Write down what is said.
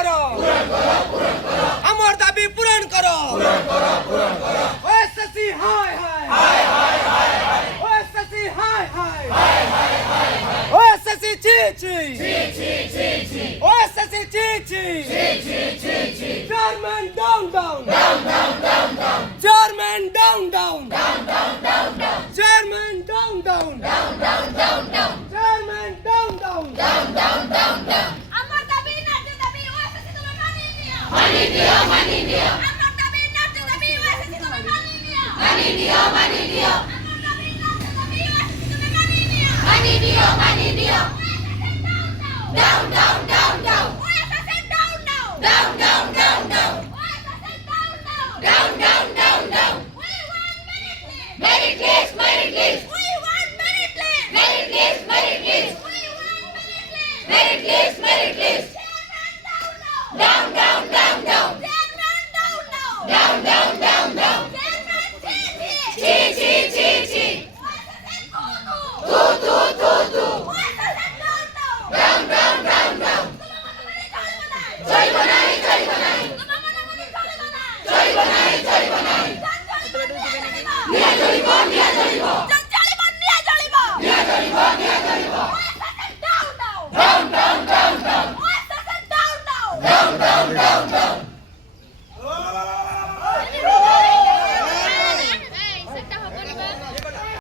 করো আমার দাবি পূরণ করো ওএসএসসি হাই হাই ওএসএসসি হাই হাই ওএসএসসি চি চি ওএসএসসি চি চি chairman down chairman down chairman down chairman down আমার দাবি ন্যায্য দাবি ওএসএসসি তুমি মানিয়ে নিও আমার দাবি ন্যায্য দাবি ওএসএসসি তুমি মানিয়ে নিও আমার দাবি ন্যায্য দাবি ওএসএসসি তুমি মানিয়ে নিও Down, down, down, down.